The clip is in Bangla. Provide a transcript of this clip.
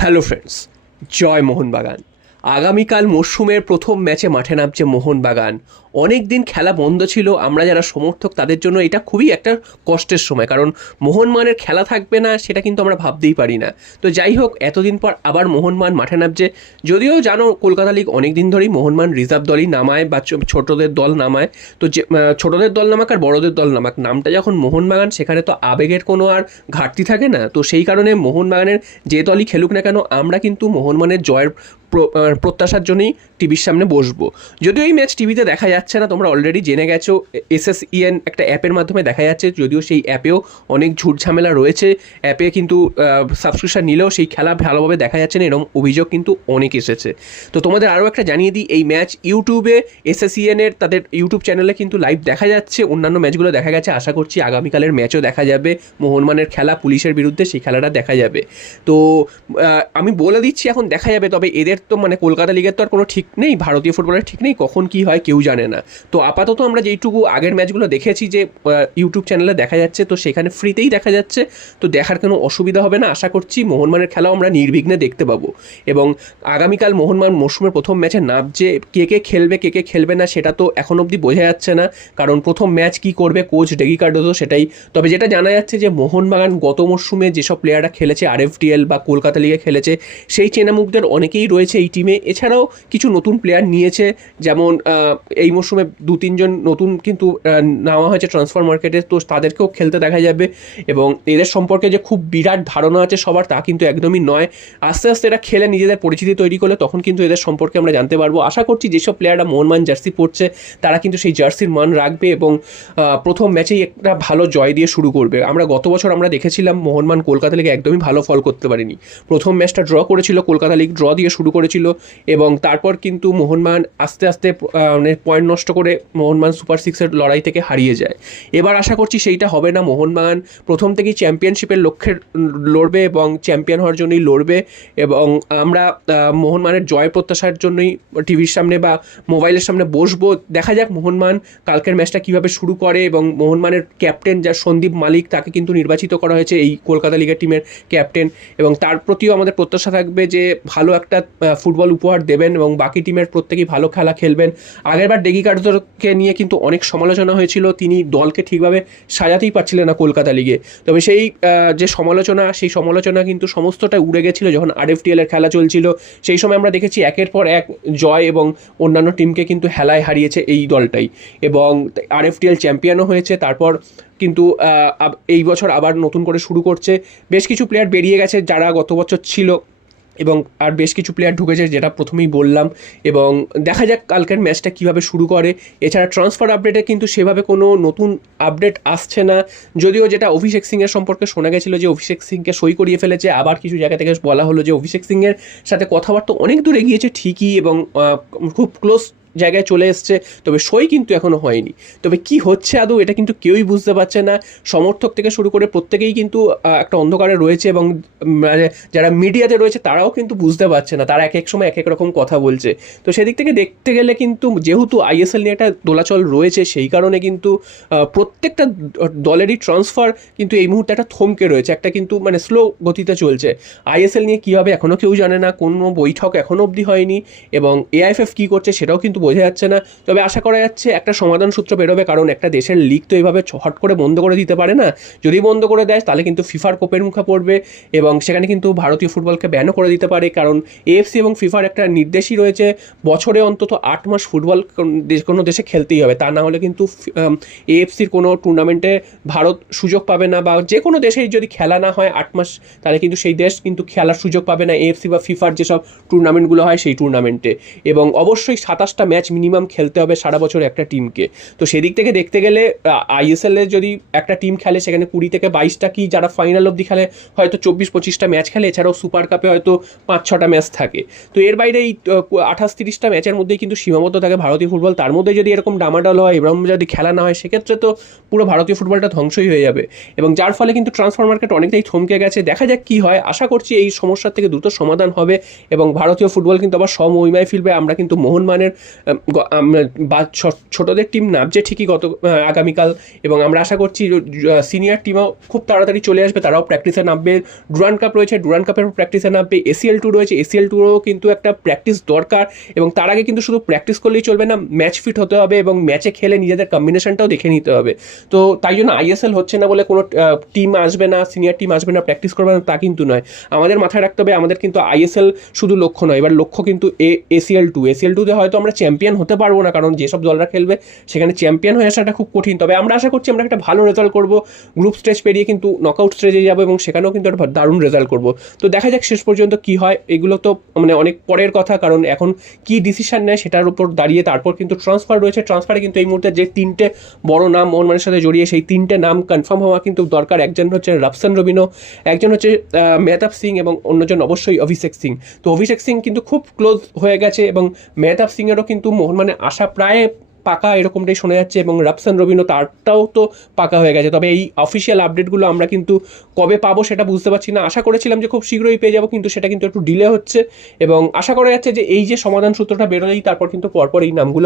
হ্যালো ফ্রেন্ডস জয় মোহনবাগান আগামীকাল মরশুমের প্রথম ম্যাচে মাঠে নামছে মোহনবাগান। অনেক দিন খেলা বন্ধ ছিল, আমরা যারা সমর্থক তাদের জন্য এটা খুবই একটা কষ্টের সময়, কারণ মোহনমানের খেলা থাকবে না সেটা কিন্তু আমরা ভাবতেই পারি না। তো যাই হোক, এতদিন পর আবার মোহনমান মাঠে নামছে। যদিও জানো, কলকাতা লিগ অনেক দিন ধরেই মোহনমান রিজার্ভ দলই নামায় বা ছোটদের দল নামায়। তো যে ছোটদের দল নামাক আর বড়দের দল নামাক, নামটা যখন মোহনবাগান সেখানে তো আবেগের কোনো আর ঘাটতি থাকে না। তো সেই কারণে মোহনবাগানের যে দলই খেলুক না কেন, আমরা কিন্তু মোহনমানের জয়ের প্রত্যাশার জন্যই টিভির সামনে বসবো। যদিও এই ম্যাচ টিভিতে দেখা যাচ্ছে না, তোমরা অলরেডি জেনে গেছো এসএসইএন একটা অ্যাপের মাধ্যমে দেখা যাচ্ছে, যদিও সেই অ্যাপেও অনেক ঝামেলা রয়েছে। অ্যাপে কিন্তু সাবস্ক্রিপশন নিলেও সেই খেলা ভালোভাবে দেখা যাচ্ছে না, এরকম অভিযোগ কিন্তু অনেক এসেছে। তো তোমাদের আরও একটা জানিয়ে দিই, এই ম্যাচ ইউটিউবে এসএসইএন এর তাদের ইউটিউব চ্যানেলে কিন্তু লাইভ দেখা যাচ্ছে, অন্যান্য ম্যাচগুলো দেখা গেছে, আশা করছি আগামীকালের ম্যাচও দেখা যাবে, মোহনমানের খেলা পুলিশের বিরুদ্ধে সেই খেলাটা দেখা যাবে। তো আমি বলে দিচ্ছি, এখন দেখা যাবে, তবে এদের তো মানে কলকাতা লিগের তো আর কোনো ঠিক নেই, ভারতীয় ফুটবলের ঠিক নেই, কখন কি হয় কেউ জানে না। তো আপাতত আমরা যেইটুকু আগের ম্যাচগুলো দেখেছি যে ইউটিউব চ্যানেলে দেখা যাচ্ছে, তো সেখানে ফ্রিতেই দেখা যাচ্ছে, তো দেখার কোনো অসুবিধা হবে না, আশা করছি মোহনমানের খেলাও আমরা নির্বিঘ্নে দেখতে পাবো। এবং আগামীকাল মোহনমান মরশুমের প্রথম ম্যাচে নামছে, কে কে খেলবে, কে কে খেলবে না, সেটা তো এখন অবধি বোঝা যাচ্ছে না, কারণ প্রথম ম্যাচ কি করবে কোচ ডেগি কার্ডোজো সেটাই, তবে যেটা জানা যাচ্ছে যে মোহনবাগান গত মরশুমে যেসব প্লেয়াররা খেলেছে আরএফটিএল বা কলকাতা লিগে খেলেছে, সেই চেনামুখদের অনেকেই রয়েছে এই টিমে এছাড়াও কিছু নতুন প্লেয়ার নিয়েছে, যেমন এই মরশুমে দু তিনজন নতুন কিন্তু নেওয়া হয়েছে ট্রান্সফার মার্কেটে তো তাদেরকেও খেলতে দেখা যাবে এবং এদের সম্পর্কে যে খুব বিরাট ধারণা আছে সবার, তা কিন্তু একদমই নয়। আস্তে আস্তে এরা খেলে নিজেদের পরিচিতি তৈরি করলে তখন কিন্তু এদের সম্পর্কে আমরা জানতে পারব। আশা করছি যেসব প্লেয়াররা মোহনমান জার্সি পড়ছে তারা কিন্তু সেই জার্সির মান রাখবে এবং প্রথম ম্যাচেই একটা ভালো জয় দিয়ে শুরু করবে। আমরা গত বছর আমরা দেখেছিলাম মোহনমান কলকাতা লিগে একদমই ভালো ফল করতে পারেনি। প্রথম ম্যাচটা ড্র করেছিল কলকাতা লিগ ড্র দিয়ে শুরু করেছিল এবং তারপর কিন্তু মোহনমান আস্তে আস্তে মানে পয়েন্ট নষ্ট করে মোহনমান সুপার সিক্সের লড়াই থেকে হারিয়ে যায়। এবার আশা করছি সেইটা হবে না। মোহনবাগান প্রথম থেকেই চ্যাম্পিয়নশিপের লক্ষ্যে লড়বে এবং চ্যাম্পিয়ন হওয়ার জন্যই লড়বে এবং আমরা মোহনমানের জয় প্রত্যাশার জন্যই টিভির সামনে বা মোবাইলের সামনে বসবো। দেখা যাক মোহনমান কালকের ম্যাচটা কীভাবে শুরু করে এবং মোহনমানের ক্যাপ্টেন যা সন্দীপ মালিক তাকে কিন্তু নির্বাচিত করা হয়েছে এই কলকাতা লিগের টিমের ক্যাপ্টেন এবং তার প্রতিও আমাদের প্রত্যাশা থাকবে যে ভালো একটা ফুটবল উপহার দেবেন এবং বাকি টিমের প্রত্যেকেই ভালো খেলা খেলবেন। আগেরবার ডেগি কার্ডোকে নিয়ে কিন্তু অনেক সমালোচনা হয়েছিল। তিনি দলকে ঠিকভাবে সাজাতেই পারছিলেন না কলকাতা লিগে। তবে সেই যে সমালোচনা, সেই সমালোচনা কিন্তু সমস্তটা উড়ে গেছিল যখন আরএফটিএল এর খেলা চলছিল। সেই সময় আমরা দেখেছি একের পর এক জয় এবং অন্যান্য টিমকে কিন্তু হেলায় হারিয়েছে এই দলটাই। এবং আরএফটিএল চ্যাম্পিয়নও হয়েছে। তারপর কিন্তু এই বছর আবার নতুন করে শুরু করছে। বেশ কিছু প্লেয়ার বেরিয়ে গেছে যারা গত বছর ছিল এবং আর বেশ কিছু প্লেয়ার ঢুকেছে যেটা প্রথমেই বললাম এবং দেখা যাক কালকের ম্যাচটা কীভাবে শুরু করে। এছাড়া ট্রান্সফার আপডেটে কিন্তু সেভাবে কোনো নতুন আপডেট আসছে না। যদিও যেটা অভিষেক সিংয়ের সম্পর্কে শোনা গেছিল যে অভিষেক সিংকে সই করিয়ে ফেলেছে, আবার কিছু জায়গা থেকে বলা হলো যে অভিষেক সিংয়ের সাথে কথাবার্তা অনেক দূর এগিয়েছে ঠিকই এবং খুব ক্লোজ জায়গায় চলে এসছে, তবে সই কিন্তু এখনও হয়নি। তবে কি হচ্ছে আদৌ, এটা কিন্তু কেউই বুঝতে পারছে না। সমর্থক থেকে শুরু করে প্রত্যেকেই কিন্তু একটা অন্ধকারে রয়েছে এবং মানে যারা মিডিয়াতে রয়েছে তারাও কিন্তু বুঝতে পারছে না। তারা এক এক সময় এক এক রকম কথা বলছে। তো সেদিক থেকে দেখতে গেলে কিন্তু, যেহেতু আইএসএল নিয়ে একটা দোলাচল রয়েছে, সেই কারণে কিন্তু প্রত্যেকটা দলেরই ট্রান্সফার কিন্তু এই মুহূর্তে একটা থমকে রয়েছে। একটা কিন্তু মানে স্লো গতিতে চলছে। আইএসএল নিয়ে কী হবে এখনও কেউ জানে না। কোনো বৈঠক এখনও অবধি হয়নি এবং এআইএফএফ কী করছে সেটাও কিন্তু বোঝা যাচ্ছে না। তবে আশা করা যাচ্ছে একটা সমাধান সূত্র বেরোবে, কারণ একটা দেশের লিগ তো এইভাবে হট করে বন্ধ করে দিতে পারে না। যদি বন্ধ করে দেয়, তাহলে কিন্তু ফিফার কোপের মুখে পড়বে এবং সেখানে কিন্তু ভারতীয় ফুটবলকে ব্যানও করে দিতে পারে, কারণ এএফসি এবং ফিফার একটা নির্দেশই রয়েছে, বছরে অন্তত আট মাস ফুটবল কোনো দেশে খেলতেই হবে। তা না হলে কিন্তু এএফসির কোনো টুর্নামেন্টে ভারত সুযোগ পাবে না, বা যে কোনো দেশেই যদি খেলা না হয় আট মাস, তাহলে কিন্তু সেই দেশ কিন্তু খেলার সুযোগ পাবে না। এএফসি বা ফিফার যেসব টুর্নামেন্টগুলো হয়, সেই টুর্নামেন্টে এবং অবশ্যই সাতাশটা মিনিমাম খেলতে হবে সারা বছর একটা টিমকে। তো সেদিক থেকে দেখতে গেলে আইএসএল যদি একটা টিম খেলে, সেখানে কুড়ি থেকে বাইশটা কি যারা ফাইনাল অবধি খেলে, হয়তো চব্বিশ পঁচিশটা ম্যাচ খেলে, এছাড়াও সুপার কাপে হয়তো পাঁচ ছটা ম্যাচ থাকে। তো এর বাইরে এই আঠাশ তিরিশটা ম্যাচের মধ্যেই কিন্তু সীমাবদ্ধ থাকে ভারতীয় ফুটবল। তার মধ্যে যদি এরকম ডামাডাল হয়, এরকম যদি খেলা না হয়, সেক্ষেত্রে তো পুরো ভারতীয় ফুটবলটা ধ্বংসই হয়ে যাবে। এবং যার ফলে কিন্তু ট্রান্সফার মার্কেট অনেকটাই থমকে গেছে। দেখা যাক কী হয়। আশা করছি এই সমস্যার থেকে দ্রুত সমাধান হবে এবং ভারতীয় ফুটবল কিন্তু আবার সমহিমায় ফিরবে। আমরা কিন্তু মোহনমানের ছোটদের টিম নামছে ঠিকই গত আগামীকাল, এবং আমরা আশা করছি সিনিয়র টিমও খুব তাড়াতাড়ি চলে আসবে, তারাও প্র্যাকটিসে নামবে। ডুরান কাপ রয়েছে ডুরান কাপের প্র্যাকটিসে নামবে এসিএল টু রয়েছে এসিএল টুরও কিন্তু একটা প্র্যাকটিস দরকার, এবং তার আগে কিন্তু শুধু প্র্যাকটিস করলেই চলবে না ম্যাচ ফিট হতে হবে, এবং ম্যাচে খেলে নিজেদের কম্বিনেশনটাও দেখে নিতে হবে। তো তাই জন্য আইএসএল হচ্ছে না বলে কোনো টিম আসবে না সিনিয়র টিম আসবে না প্র্যাকটিস করবে না, তা কিন্তু নয়। আমাদের মাথায় রাখতে হবে, আমাদের কিন্তু আইএসএল শুধু লক্ষ্য নয়, এবার লক্ষ্য কিন্তু এ এসিএল টু এসিএল টুতে হয়তো আমরা চ্যাম্পিয়ন হতে পারব না, কারণ যেসব দলরা খেলবে সেখানে চ্যাম্পিয়ন হয়ে আসাটা খুব কঠিন। তবে আমরা আশা করছি আমরা একটা ভালো রেজাল্ট করব গ্রুপ স্টেজ পেরিয়ে কিন্তু নকআউট স্টেজে যাব এবং সেখানেও কিন্তু একটা দারুণ রেজাল্ট করব। তো দেখা যাক শেষ পর্যন্ত কি হয়, এগুলো তো মানে অনেক পরের কথা, কারণ এখন কি ডিসিশন নেয় সেটার উপর দাঁড়িয়ে তারপর কিন্তু ট্রান্সফার রয়েছে। ট্রান্সফারে কিন্তু এই মুহূর্তে যে তিনটে বড় নাম মোহনবাগানের সাথে জড়িয়ে সেই তিনটে নাম কনফার্ম হওয়া কিন্তু দরকার। একজন হচ্ছে রাফসান রবিনো, একজন হচ্ছে মেহতাব সিং এবং অন্যজন অবশ্যই অভিষেক সিং। তো অভিষেক সিং কিন্তু খুব ক্লোজ হয়ে গেছে এবং মেহতাব সিংয়েরও কিন্তু মোহনবাগানে আশা প্রায় পাকা এরকমটাই শোনা যাচ্ছে এবং রাফসান রবিনো তারটাও তো পাকা হয়ে গেছে। তবে এই অফিসিয়াল আপডেটগুলো আমরা কিন্তু কবে পাবো সেটা বুঝতে পারছি না। আশা করেছিলাম যে খুব শীঘ্রই পেয়ে যাব, কিন্তু সেটা কিন্তু একটু ডিলে হচ্ছে এবং আশা করা যাচ্ছে যে এই যে সমাধান সূত্রটা বেরোলেই তারপর কিন্তু পরপর এই নামগুলো